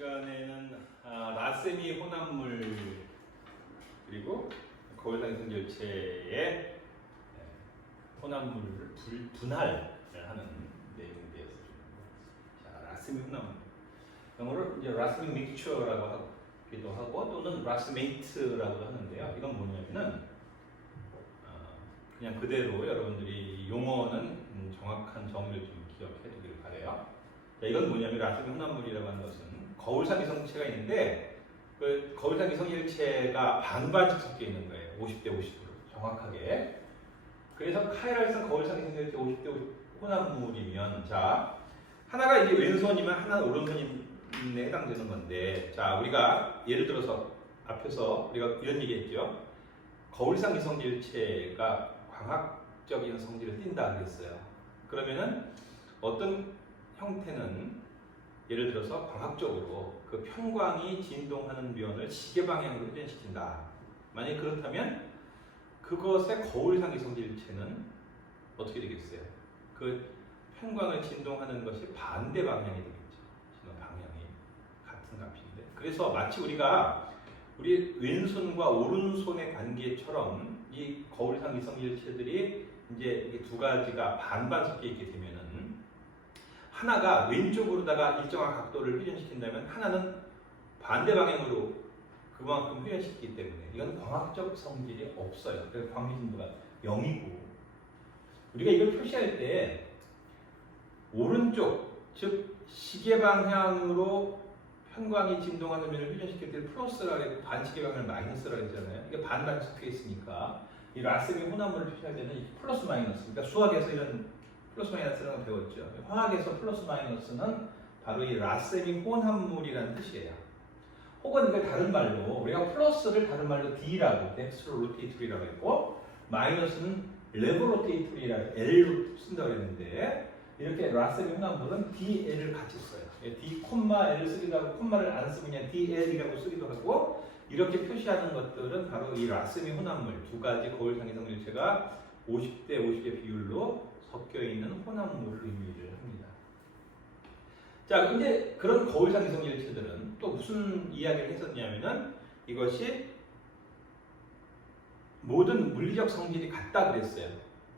시간에는 라세미 혼합물 그리고 거울상 이성결체의 혼합물을 분할을 하는 내용에 대해서 자, 라세미 혼합물 영어로 이제 라세미 믹처라고 하기도 하고 또는 라스메이트라고 하는데요. 이건 뭐냐면은 그냥 그대로 여러분들이 용어는 정확한 정의를 좀 기억해 두길 바래요. 자, 이건 뭐냐면 라세미 혼합물이라고 하는 것은 거울상 이성체가 있는데 그 거울상 이성일체가 반반씩 섞여 있는 거예요. 50대 50으로 정확하게. 그래서 카이랄성 거울상 이성일체 50대 50 혼합물이면 자 하나가 이제 왼손이면 하나는 오른손에 해당되는 건데 자 우리가 예를 들어서 앞에서 우리가 이런 얘기했죠. 거울상 이성일체가 광학적인 성질을 띈다 그랬어요. 그러면은 어떤 형태는 예를 들어서 광학적으로 그 편광이 진동하는 면을 시계 방향으로 회전시킨다. 만약에 그렇다면 그것의 거울상 이성질체는 어떻게 되겠어요? 그 편광을 진동하는 것이 반대 방향이 되겠죠. 진동 방향이 같은 값인데. 그래서 마치 우리가 우리 왼손과 오른손의 관계처럼 이 거울상 이성질체들이 이제 두 가지가 반반 섞여 있게 되면은 하나가 왼쪽으로다가 일정한 각도를 회전시킨다면 하나는 반대 방향으로 그만큼 회전시키기 때문에 이건 광학적 성질이 없어요. 그래서 광미진도가 0이고 우리가 이걸 표시할 때 오른쪽 즉 시계 방향으로 편광이 진동하는 면을 회전시킬 때 플러스라고 했고 반시계 방향을 마이너스라고 했잖아요. 이게 반반 섞여 있으니까 이 라세미 혼합물을 표시할 때는 플러스 마이너스 그러니까 수학에서 이런 플러스 마이너스라는 걸 배웠죠. 화학에서 플러스 마이너스는 바로 이 라세미 혼합물이라는 뜻이에요. 혹은 이걸 다른 말로 우리가 플러스를 다른 말로 D라고 덱스트로 로테이터리라고 했고 마이너스는 레버 로테이터리라고 L로 쓴다고 했는데 이렇게 라세미 혼합물은 DL을 같이 써요. D, L을 쓰기도 하고 콤마를 안 쓰고 그냥 DL이라고 쓰기도 하고 이렇게 표시하는 것들은 바로 이 라세미 혼합물 두 가지 거울상 이성일체가 50대 50의 비율로 섞여 있는 혼합물을 의미를 합니다. 자, 근데 그런 거울상 이성일체들은 또 무슨 이야기를 했었냐면은 이것이 모든 물리적 성질이 같다 그랬어요.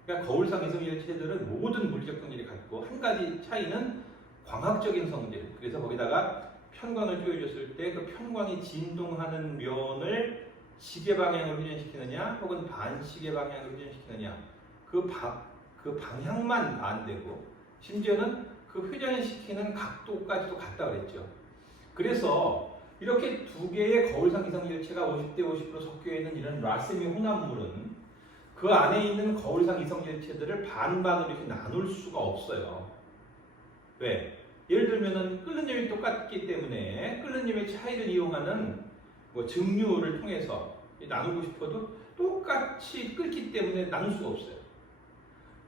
그러니까 거울상 이성일체들은 모든 물리적 성질이 같고 한 가지 차이는 광학적인 성질. 그래서 거기다가 편광을 쪼여줬을 때 그 편광이 진동하는 면을 시계 방향으로 회전시키느냐 혹은 반시계 방향으로 회전시키느냐 그 방향만 반대고 심지어는 그 회전시키는 각도까지도 같다 그랬죠. 그래서 이렇게 두 개의 거울상 이성일체가 50대 50으로 섞여 있는 이런 라세미 혼합물은 그 안에 있는 거울상 이성일체들을 반반으로 이렇게 나눌 수가 없어요. 왜? 예를 들면은 끓는 점이 똑같기 때문에 끓는 점의 차이를 이용하는 증류를 통해서 나누고 싶어도 똑같이 끓기 때문에 나눌 수가 없어요.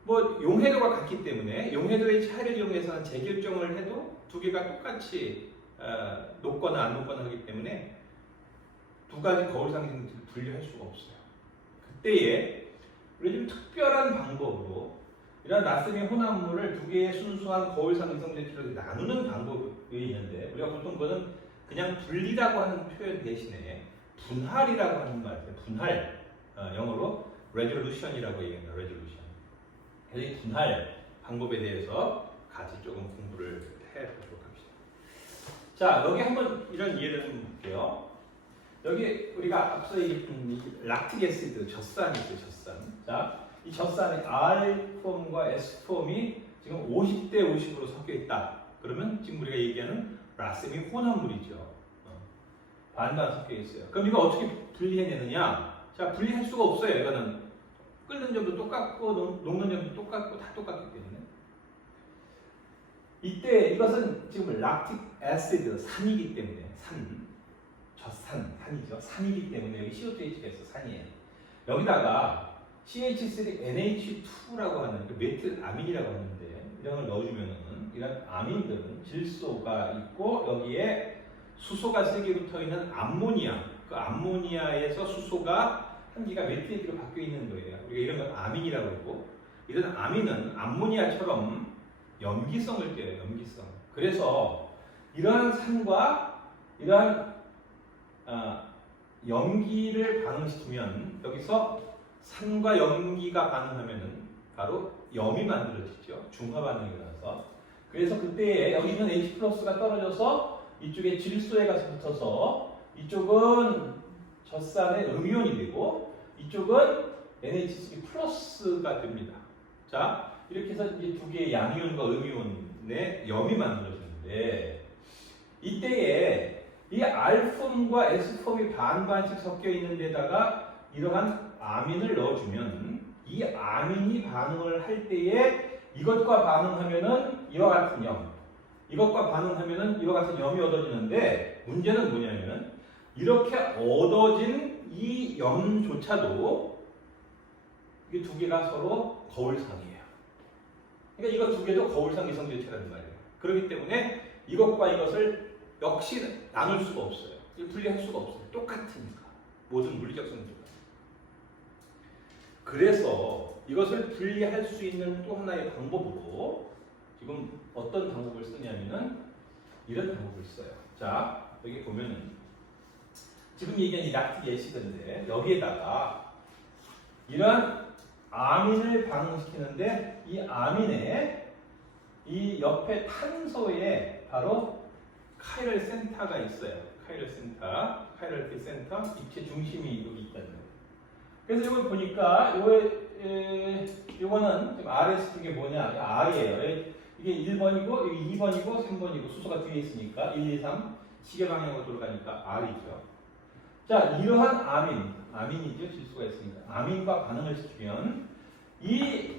용해도가 같기 때문에 용해도의 차이를 이용해서는 재결정을 해도 두 개가 똑같이 녹거나 안 녹거나 하기 때문에 두 가지 거울상 이성질을 분리할 수가 없어요. 그때에 우리 좀 특별한 방법으로 이런 라세미 혼합물을 두 개의 순수한 거울상 이성질체로 나누는 방법이 있는데 우리가 보통 그거는 그냥 분리라고 하는 표현 대신에 분할이라고 하는 말이에요. 분할 영어로 resolution이라고 얘기합니다. resolution. 그래서 이 분할 방법에 대해서 같이 조금 공부를 해보도록 합시다. 자, 여기 한번 이런 예를 좀 볼게요. 여기 우리가 앞서 얘기했던 락틱 애시드, 젖산이 있어요. 젖산. 자, 이 젖산의 R폼과 S폼이 지금 50대 50으로 섞여 있다. 그러면 지금 우리가 얘기하는 라세미 혼합물이죠. 반반 섞여 있어요. 그럼 이거 어떻게 분리해내느냐? 자, 분리할 수가 없어요. 이거는 끓는 점도 똑같고 녹는 점도 똑같고 다 똑같기 때문에 이때 이것은 지금 락틱 애시드 산이기 때문에 산이죠. 산이기 때문에 여기 CO2H가 있어 산이에요. 여기다가 CH3NH2라고 하는 그 메틸아민이라고 하는데 이런 걸 넣어주면은 이런 아민들은 질소가 있고 여기에 수소가 3개 붙어 있는 암모니아 그 암모니아에서 수소가 한 개가 메틸로 바뀌어 있는 거예요. 우리가 이런 걸 아민이라고 하고 이런 아민은 암모니아처럼 염기성을 띠어요. 염기성. 그래서 이러한 산과 이러한 염기를 반응시키면 여기서 산과 염기가 반응하면은 바로 염이 만들어지죠. 중화 반응이 일어나서. 그래서 그때에 여기 있는 H+가 떨어져서 이쪽에 질소에 가서 붙어서 이쪽은 젖산의 음이온이 되고 이쪽은 NH3+가 됩니다. 자, 이렇게 해서 이제 두 개의 양이온과 음이온의 염이 만들어지는데 이때에 이 R폼과 S폼이 반반씩 섞여 있는 데다가 이러한 아민을 넣어주면 이 아민이 반응을 할 때에 이것과 반응하면은 이와 같은 염, 이것과 반응하면은 이와 같은 염이 얻어지는데 문제는 뭐냐면 이렇게 얻어진 이 염조차도 이 두 개가 서로 거울상이에요. 그러니까 이거 두 개도 거울상 이성질체라는 말이에요. 그렇기 때문에 이것과 이것을 역시 나눌 수가 없어요. 분리할 수가 없어요. 똑같으니까. 모든 물리적 성질은. 그래서 이것을 분리할 수 있는 또 하나의 방법으로 지금 어떤 방법을 쓰냐면은 이런 방법을 써요. 자, 여기 보면은 지금 얘기한 이 락틱 애시드인데 여기에다가 이러한 아민을 반응시키는데 이 아민에 이 옆에 탄소에 바로 카이럴 센터가 있어요. 카이럴 센터, 카이럴 센터, 입체 중심이 여기 있다는 거예요. 그래서 이걸 보니까 요거는 지금 RS 이게 뭐냐? R이에요. 이게 1번이고 여기 2번이고 3번이고 수소가 뒤에 있으니까 1, 2, 3 시계 방향으로 돌아가니까 R이죠. 자, 이러한 아민이죠. 질소가 있으니까 아민과 반응을 시키면 이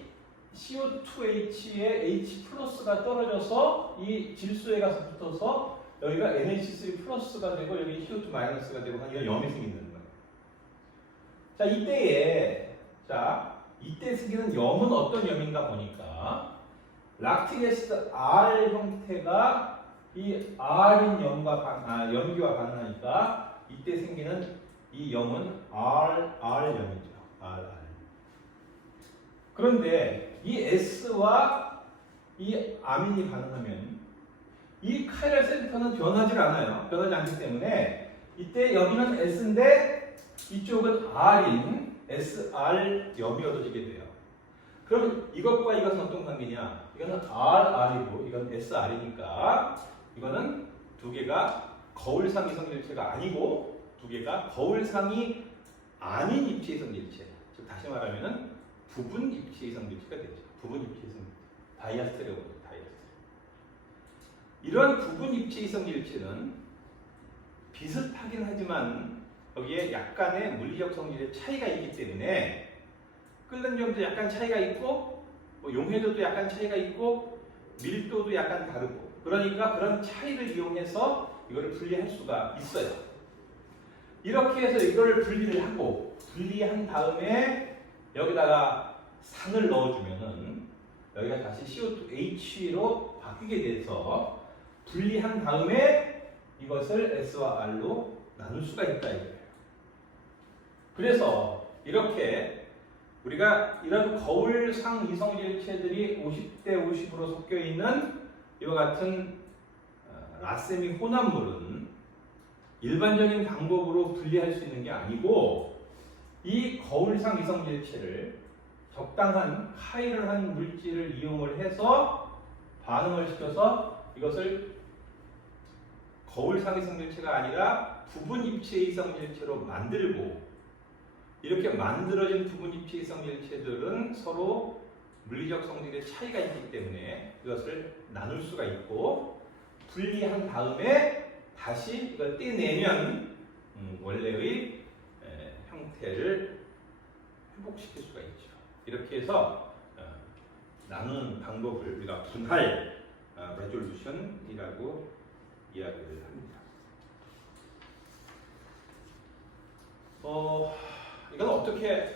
CO2H에 H+가 떨어져서 이 질소에 가서 붙어서 여기가 NH3+가 되고 여기 CO2-가 되고 하니까 염이 생긴다는 거예요. 자, 이때 생기는 염은 어떤 염인가 보니까 락틱 애시드 R 형태가 이 R인 염기와 반응하니까 이때 생기는 이 염은 RR염이죠. RR. 그런데 이 S와 이 아민이 반응하면 이 카이럴 센터는 변하지 않아요. 변하지 않기 때문에 이때 여기는 S인데 이쪽은 R인 SR염이 얻어지게 돼요. 그럼 이것과 이것은 어떤 관계냐? 이거는 RR이고 이건 SR이니까 이거는 두 개가 거울상 이성질체가 아니고 두 개가 거울상이 아닌 입체 이성질체. 즉 다시 말하면은 부분 입체 이성질체가 되죠. 부분 입체 이성질체. 다이아스테레오죠. 다이아스테레오. 이런 부분 입체 이성질체는 비슷하긴 하지만 여기에 약간의 물리적 성질의 차이가 있기 때문에 끓는 점도 약간 차이가 있고 용해도도 약간 차이가 있고 밀도도 약간 다르고 그러니까 그런 차이를 이용해서 이거를 분리할 수가 있어요. 이렇게 해서 이걸 분리를 하고 분리한 다음에 여기다가 산을 넣어주면은 여기가 다시 CO2H로 바뀌게 돼서 분리한 다음에 이것을 S와 R로 나눌 수가 있다 이거예요. 그래서 이렇게 우리가 이런 거울상 이성질체들이 50대 50으로 섞여 있는 이와 같은 라세미 혼합물은 일반적인 방법으로 분리할 수 있는 게 아니고 이 거울상 이성질체를 적당한 카이럴한 물질을 이용을 해서 반응을 시켜서 이것을 거울상 이성질체가 아니라 부분 입체 이성질체로 만들고 이렇게 만들어진 부분 입체 이성질체들은 서로 물리적 성질의 차이가 있기 때문에 이것을 나눌 수가 있고 분리한 다음에 다시 이걸 떼내면 원래의 형태를 회복시킬 수가 있죠. 이렇게 해서 나누는 방법을 우리가 분할 레졸루션이라고 이야기를 합니다. 이건 어떻게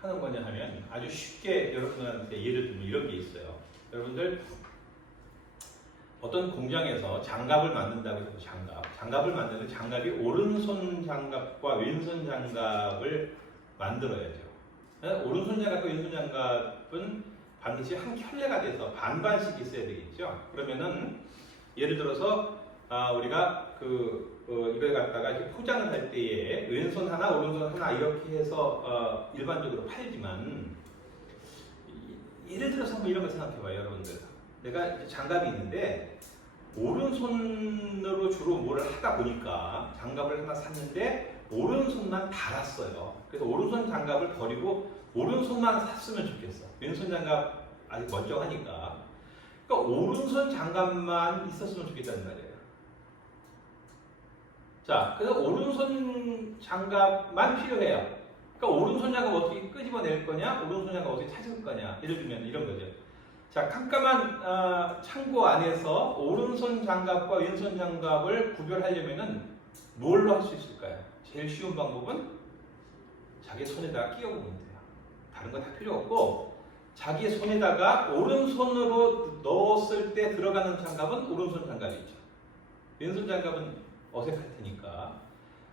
하는 거냐 하면 아주 쉽게 여러분들한테 예를 들면 이런 게 있어요. 여러분들 어떤 공장에서 장갑을 만든다고 해서 장갑을 만드는데 장갑이 오른손 장갑과 왼손 장갑을 만들어야죠. 오른손 장갑과 왼손 장갑은 반드시 한 켤레가 돼서 반반씩 있어야 되겠죠. 그러면은 예를 들어서 우리가 이걸 갖다가 이렇게 포장을 할 때에 왼손 하나, 오른손 하나 이렇게 해서 일반적으로 팔지만 예를 들어서 한번 이런 거 생각해봐요, 여러분들. 내가 장갑이 있는데 오른손으로 주로 뭘 하다 보니까 장갑을 하나 샀는데 오른손만 달았어요. 그래서 오른손 장갑을 버리고 오른손만 샀으면 좋겠어. 왼손 장갑 아직 멀쩡하니까. 그러니까 오른손 장갑만 있었으면 좋겠다는 말이에요. 자, 그래서 오른손 장갑만 필요해요. 그러니까 오른손 장갑 어떻게 끄집어낼 거냐, 오른손 장갑 어떻게 찾을 거냐. 예를 들면 이런 거죠. 자, 깜깜한 창고 안에서 오른손 장갑과 왼손 장갑을 구별하려면은 뭘로 할 수 있을까요? 제일 쉬운 방법은 자기 손에다가 끼워보면 돼요. 다른 거 다 필요 없고 자기 손에다가 오른손으로 넣었을 때 들어가는 장갑은 오른손 장갑이죠. 왼손 장갑은 어색할 테니까.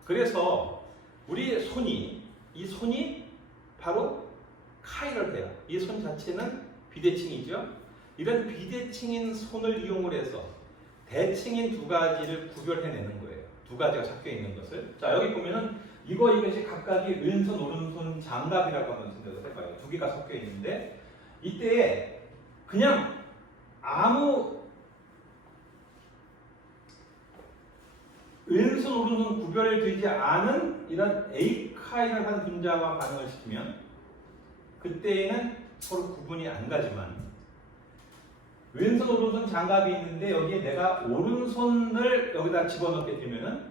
그래서 우리 이 손이 바로 카이를 해요. 이 손 자체는 비대칭이죠. 이런 비대칭인 손을 이용을 해서 대칭인 두 가지를 구별해내는 거예요. 두 가지가 섞여 있는 것을. 자, 여기 보면은 이것이 각각이 왼손, 오른손 장갑이라고 한번 생각을 해봐요. 두 개가 섞여 있는데 이때 그냥 아무 왼손, 오른손 구별되지 않은 이런 에이카이를 한 분자와 반응을 시키면 그때에는 서로 구분이 안 가지만 왼손, 오른손 장갑이 있는데 여기에 내가 오른손을 여기다 집어넣게 되면은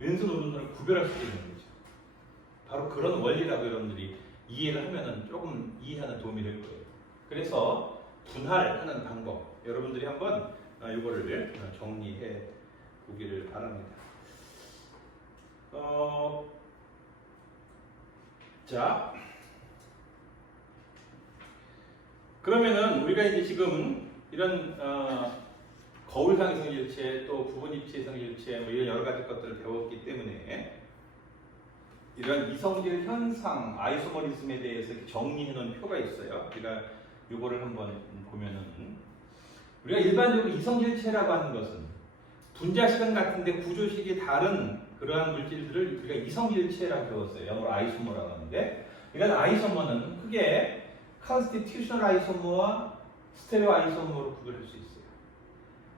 왼손, 오른손을 구별할 수 있는 거죠. 바로 그런 원리라고 여러분들이 이해를 하면은 조금 이해하는 도움이 될 거예요. 그래서 분할하는 방법 여러분들이 한번 이거를 정리해 보기를 바랍니다. 자, 그러면은 우리가 이제 지금 이런 거울상 이성질체 또 부분입체 이성질체 뭐 이런 여러 가지 것들을 배웠기 때문에 이런 이성질 현상 아이소머리즘에 대해서 이렇게 정리해 놓은 표가 있어요. 우리가 이거를 한번 보면은 우리가 일반적으로 이성질체라고 하는 것은 분자식은 같은데 구조식이 다른 그러한 물질들을 우리가 이성질체라고 배웠어요. 영어로 아이소머라고 하는데 이런 아이소머는 크게 컨스티튜셔널 아이소머와 스테레오 아이소머로 구별할 수 있어요.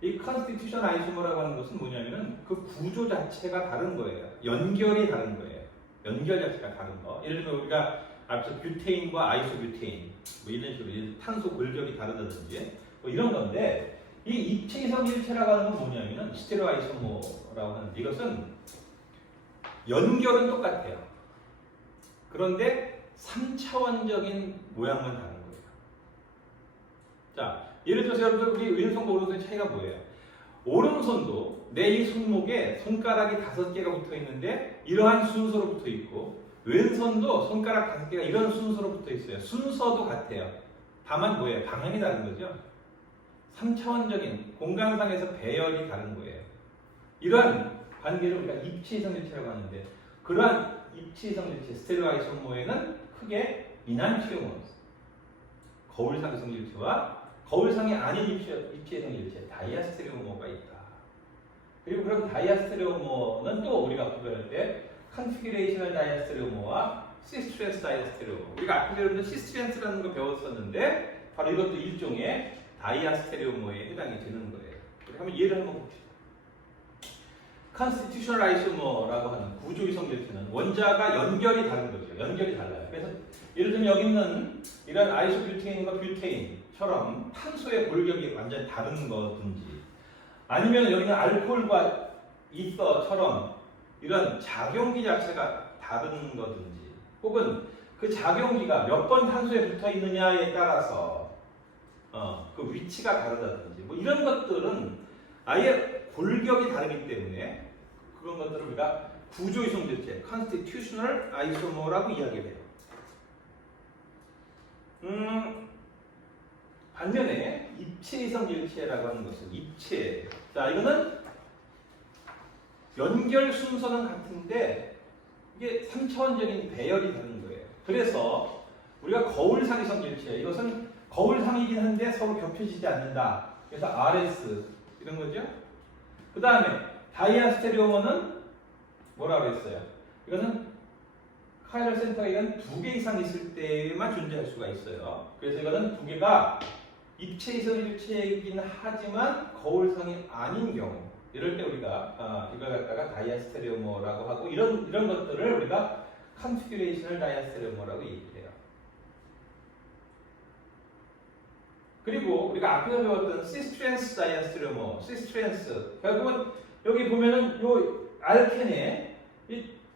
이 컨스티튜션 아이소머라고 하는 것은 뭐냐면은 그 구조 자체가 다른 거예요. 연결이 다른 거예요. 연결 자체가 다른 거. 예를 들면 우리가 앞서 뷰테인과 아이소뷰테인 뭐 이런 식으로 탄소 골격이 다르다든지 뭐 이런 건데 이 입체 이성질체라고 하는 건 뭐냐면은 스테레오 아이소머라고 하는 이것은 연결은 똑같아요. 그런데 3차원적인 모양만 다른 거예요. 자, 예를 들어서 여러분들 우리 왼손과 오른손의 차이가 뭐예요? 오른손도 내 이 손목에 손가락이 5개가 붙어 있는데 이러한 순서로 붙어 있고 왼손도 손가락 5개가 이런 순서로 붙어 있어요. 순서도 같아요. 다만 뭐예요? 방향이 다른 거죠. 3차원적인 공간상에서 배열이 다른 거예요. 이러한 관계를 우리가 입체 이성질체라고 하는데 그러한 입체 이성질체 스테레오 아이소머에는 크게 이난티오머 거울상 이성질체와 거울상이 아닌 입체 이성질체 다이아스테레오머가 있다. 그리고 그럼 다이아스테레오머는 또 우리가 구별할 때 컨피규레이셔널 다이아스테레오머와 시스트랜스 다이아스테레오머. 우리가 앞에 여러분들 시스트랜스라는 거 배웠었는데 바로 이것도 일종의 다이아스테레오머에 해당이 되는 거예요. 우리 한번 예를 한번 봅시다. 컨스티튜셔널 아이소머라고 하는 구조 이성질체는 원자가 연결이 다른 거죠. 연결이 달라요. 그래서 예를 들면 여기 있는 이런 아이소뷰테인과 뷰테인처럼 탄소의 골격이 완전히 다른 거든지 아니면 여기 있는 알코올과 이서처럼 이런 작용기 자체가 다른 거든지 혹은 그 작용기가 몇 번 탄소에 붙어 있느냐에 따라서 그 위치가 다르다든지 뭐 이런 것들은 아예 골격이 다르기 때문에 그런 것들을 우리가 구조 이성질체 (constitutional isomer)라고 이야기해요. 반면에 입체 이성질체라고 하는 것은 입체. 자, 이거는 연결 순서는 같은데 이게 3차원적인 배열이 다른 거예요. 그래서 우리가 거울상 이성질체 이것은 거울상이긴 한데 서로 겹쳐지지 않는다. 그래서 RS 이런 거죠. 그 다음에 다이아스테레오머는 뭐라고 했어요? 이거는 카이럴 센터가 이건 2개 이상 있을 때만 존재할 수가 있어요. 그래서 이거는 2개가 입체이성 일체이긴 하지만 거울상이 아닌 경우, 이럴 때 우리가 이걸 갖다가 다이아스테레오머라고 하고, 이런 것들을 우리가 컨피규레이셔널 다이아스테레오머라고 얘기해요. 그리고 우리가 앞에서 배웠던 시스트랜스 다이아스테레오머, 시스트랜스, 결국은 여기 보면은 요 알켄에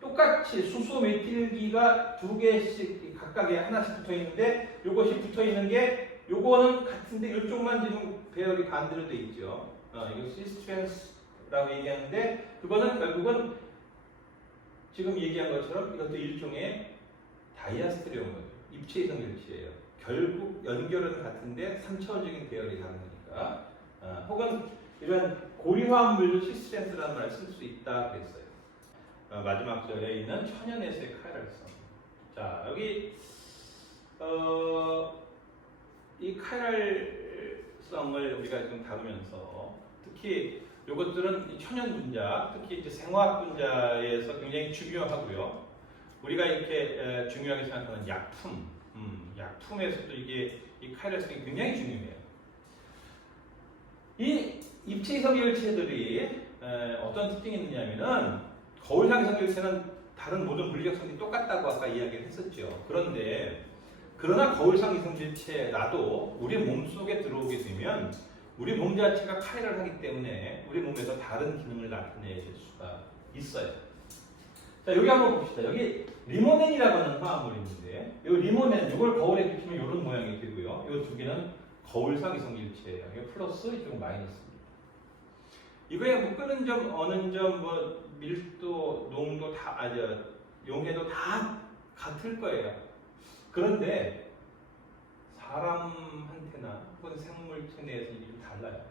똑같이 수소 메틸기가 2개씩 각각에 하나씩 붙어 있는데, 요것이 붙어 있는 게 요거는 같은데 이쪽만 지금 배열이 반대로 돼 있죠. 이거 시스트랜스라고 얘기하는데, 그거는 결국은 지금 얘기한 것처럼 이것도 일종의 다이아스테레오머, 입체이성 일체예요. 결국 연결은 같은데 3차원적인 배열이 다른 거니까. 혹은 이런 고리화합물도 시스트랜스라는 말을 쓸 수 있다 그랬어요. 마지막 절에 있는 천연에서의 카이럴성. 자, 여기 이 카이럴성을 우리가 지금 다루면서 특히 이것들은 천연 분자, 특히 이제 생화학 분자에서 굉장히 중요하고요. 우리가 이렇게 중요하게 생각하는 약품, 약품에서도 이게 이 카이럴성이 굉장히 중요해요. 이 입체이성 일체들이 어떤 특징이 있느냐면은, 거울상 이성 일체는 다른 모든 물리적 성질이 똑같다고 아까 이야기를 했었죠. 그러나 거울상 이성 일체 나도 우리 몸 속에 들어오게 되면 우리 몸 자체가 카이럴 하기 때문에 우리 몸에서 다른 기능을 나타내줄 수가 있어요. 자, 여기 한번 봅시다. 여기 리모넨이라고 하는 화합물이 있는데, 이 리모넨, 이걸 거울에 비추면 이런 모양이 되고요. 이 2개는 거울상 이성 일체예요. 이게 플러스, 이쪽 마이너스입니다. 이거에 묶는 점, 어는 점, 뭐 밀도, 농도 다, 용해도 다 같을 거예요. 그런데 사람한테나 혹은 생물체 내에서 이게 좀 달라요.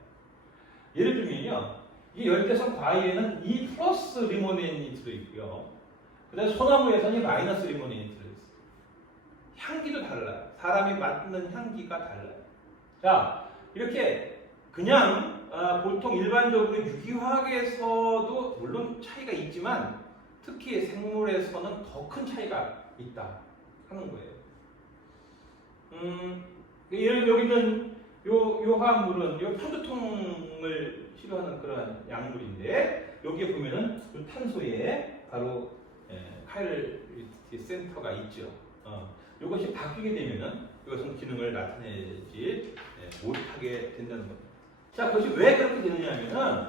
예를 들면요, 이 열대성 과일에는 이 플러스 리모넨이 들어있고요. 그 다음에 소나무에서는 마이너스 리모넨이 들어있어요. 향기도 달라요. 사람이 맡는 향기가 달라요. 자, 이렇게 그냥 보통 일반적으로 유기화학에서도 물론 차이가 있지만 특히 생물에서는 더 큰 차이가 있다 하는 거예요. 예를 들면 여기는 요 화합물은 요 편두통을 치료하는 그런 약물인데, 여기에 보면은 요 탄소에 바로 카이럴 센터가 있죠. 이것이 바뀌게 되면은 이것은 기능을 나타내지 못하게 된다는 겁니다. 자, 그것이 왜 그렇게 되느냐면은,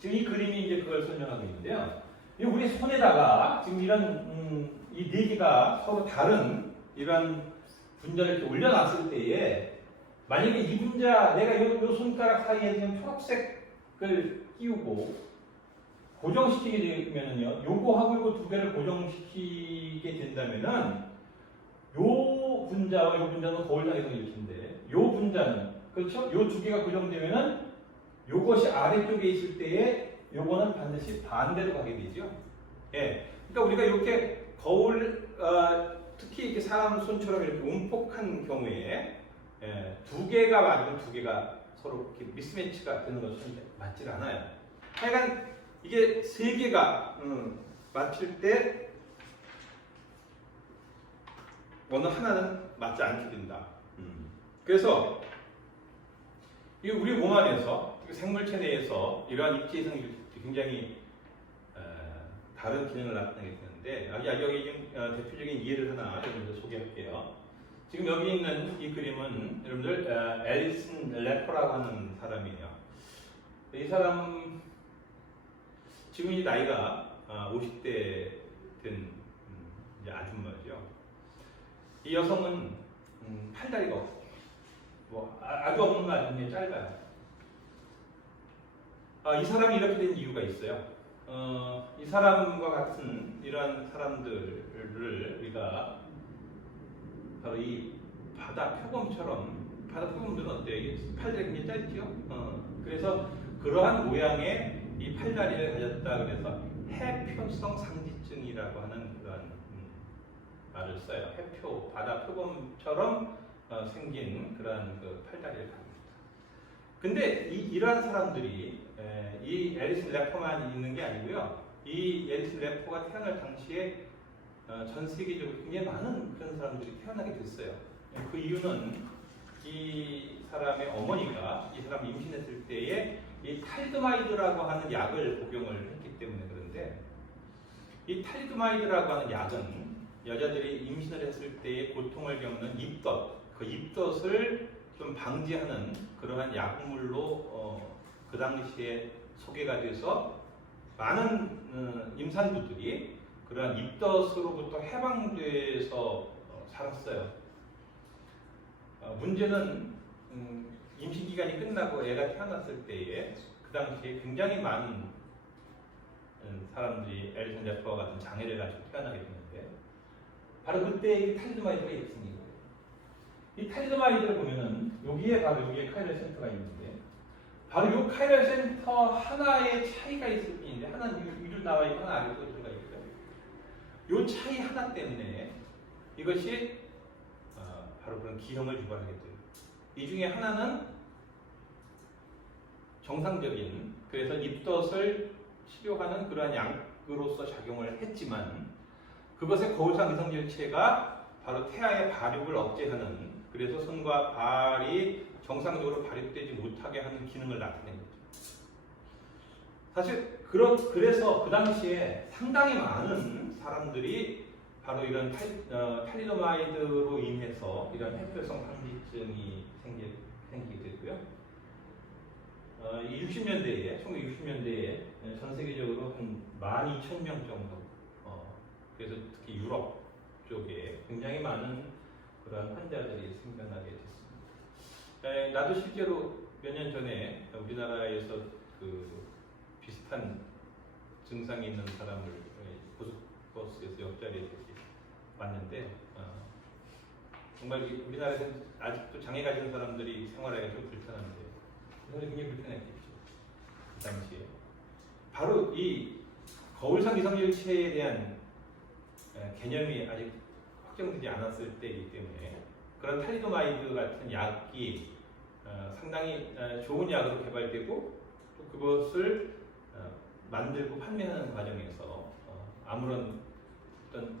지금 이 그림이 이제 그걸 설명하고 있는데요. 이 우리 손에다가 지금 이런 이 4개가 서로 다른 이런 분자를 이렇게 올려놨을 때에, 만약에 이 분자, 내가 요 손가락 사이에 지금 초록색을 끼우고 고정시키게 되면은요, 요거하고 요거 2개를 고정시키게 된다면은, 요 분자와 요 분자는 거울상이성 일체인데, 요 분자는, 그렇죠? 요 2개가 고정되면은 요것이 아래쪽에 있을 때에 요거는 반드시 반대로 가게 되죠. 예. 그러니까 우리가 이렇게 거울, 특히 이렇게 사람 손처럼 이렇게 움폭한 경우에 2개가 맞으면 2개가 서로 이렇게 미스매치가 되는 것은 맞질 않아요. 하여간 이게 3개가 맞출 때 어느 하나는 맞지 않게 된다. 그래서 이 우리 몸 안에서 생물체 내에서 이러한 입체이성이 굉장히 다른 기능을 나타내게 되는데, 여기 지금 대표적인 예를 하나 여러분들 소개할게요. 지금 여기 있는 이 그림은 여러분들 앨리슨 레퍼라고 하는 사람이에요. 이 사람 지금 이 나이가 50대 된 이제 아줌마죠. 이 여성은 팔다리가 없어요. 뭐 아주 없는 거 아니면 짧아요. 이 사람이 이렇게 된 이유가 있어요. 이 사람과 같은 이러한 사람들을 우리가 바로 이 바다 표범처럼, 바다 표범들은 어때요? 이게 팔다리가 굉장히 짧죠? 그래서 그러한 모양의 이 팔다리를 가졌다 그래서 해표성 상지증이라고 하는 그런 말을 써요. 해표, 바다 표범처럼 생긴 그러한 그 팔다리를 가집니다. 근데 이러한 사람들이 이 애리슨 래퍼만 있는 게 아니고요. 이 애리슨 래퍼가 태어날 당시에 전 세계적으로 굉장히 많은 그런 사람들이 태어나게 됐어요. 그 이유는 이 사람의 어머니가 이 사람이 임신했을 때에 이 탈리도마이드라고 하는 약을 복용을 했기 때문에 그런데, 이 탈리도마이드라고 하는 약은 여자들이 임신을 했을 때에 고통을 겪는 입덧, 그 입덧을 좀 방지하는 그러한 약물로 그 당시에 소개가 돼서 많은 임산부들이 그러한 입덧으로부터 해방돼서 살았어요. 문제는 임신 기간이 끝나고 애가 태어났을 때에 그 당시에 굉장히 많은 사람들이 애리슨 래퍼와 같은 장애를 가지고 태어나게 되는데, 바로 그때 이 탈리도마이드가 있습니다. 이 탈리도마이드를 보면은 여기에 바로 여기에 카이럴 센터가 있는데, 바로 이 카이럴 센터 하나의 차이가 있을 뿐인데, 하나는 위로 나와 있고 하나 아래로 들어가 있고요. 이 차이 하나 때문에 이것이 바로 그런 기형을 유발하게 돼요. 이 중에 하나는 정상적인, 그래서 입덧을 치료하는 그러한 약으로서 작용을 했지만, 그것의 거울상 이성질체가 바로 태아의 발육을 억제하는, 그래서 손과 발이 정상적으로 발육되지 못하게 하는 기능을 나타낸 거죠. 사실 그래서 그 당시에 상당히 많은 사람들이 바로 이런 탈리도마이드로 인해서 이런 해표성 항지증이 생기게 되고요. 이 60년대에, 1960년대에 전 세계적으로 한 12,000명 정도, 그래서 특히 유럽 쪽에 굉장히 많은 그런 환자들이 생겨나게 됐습니다. 나도 실제로 몇 년 전에 우리나라에서 그 비슷한 증상이 있는 사람을 고속버스에서 옆자리에서 봤는데, 정말 우리나라에서 아직도 장애 가진 사람들이 생활하기가 좀 불편한데, 그들이 굉장히 불편했겠죠. 그 당시에. 바로 이 거울상 이성질체에 대한 개념이 아직 확정되지 않았을 때이기 때문에, 그런 탈리도마이드 같은 약이 상당히 좋은 약으로 개발되고, 또 그것을 만들고 판매하는 과정에서 아무런 어떤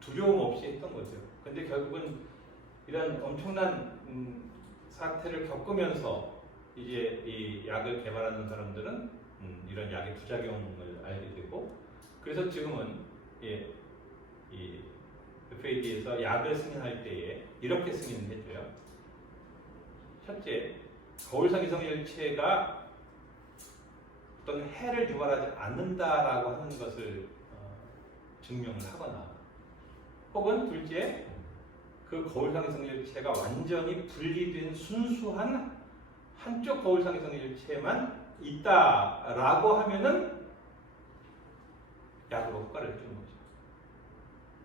두려움 없이 했던 거죠. 근데 결국은 이런 엄청난 사태를 겪으면서 이제 이 약을 개발하는 사람들은 이런 약의 부작용을 알게 되고, 그래서 지금은 이 FAD에서 약을 승인할 때에 이렇게 승인을 해줘요. 첫째, 거울상 이성질체가 어떤 해를 유발하지 않는다라고 하는 것을 증명을 하거나, 혹은 둘째, 그 거울상 이성질체가 완전히 분리된 순수한 한쪽 거울상 이성질체만 있다라고 하면은 약으로 효과를 주는 거죠.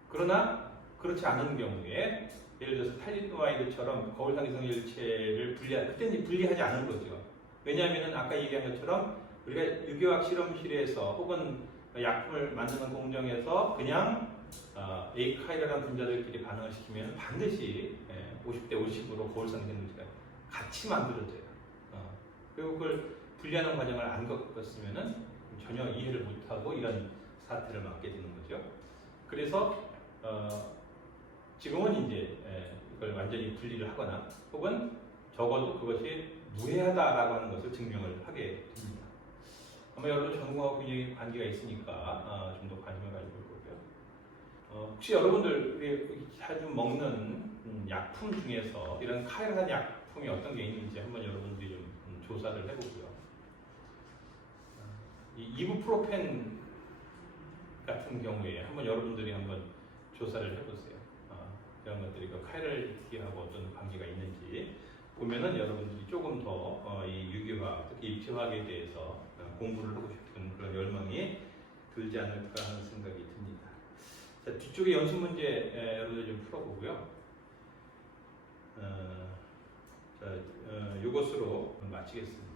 그러나 그렇지 않은 경우에, 예를 들어서 탈리도마이드처럼 거울상 이성질체를 그때는 분리하지 않은 거죠. 왜냐하면 아까 얘기한 것처럼 우리가 유기화학 실험실에서 혹은 약품을 만드는 공정에서 그냥 에이카이라는 분자들끼리 반응을 시키면 반드시 50대 50으로 거울상 이성질체가 같이 만들어져요. 그리고 그걸 분리하는 과정을 안 겪었으면 전혀 이해를 못하고 이런 사태를 맞게 되는 거죠. 그래서 지금은 이제 이걸 완전히 분리를 하거나, 혹은 적어도 그것이 무해하다라고 하는 것을 증명을 하게 됩니다. 아마 여러분 전공하고 굉장히 관계가 있으니까 좀 더 관심을 가지고 볼 거고요. 혹시 여러분들이 자주 먹는 약품 중에서 이런 카이라는 약품이 어떤 게 있는지 한번 여러분들이 좀 조사를 해보고요. 이 이부프로펜 같은 경우에 한번 여러분들이 한번 조사를 해보세요. 이런 것들이 그 카이럴티하고 어떤 관계가 있는지 보면은 여러분들이 조금 더 이 유기화학, 특히 입체화학에 대해서 공부를 하고 싶은 그런 열망이 들지 않을까 하는 생각이 듭니다. 자, 뒤쪽에 연습 문제 여러분들 좀 풀어보고요. 이것으로 마치겠습니다.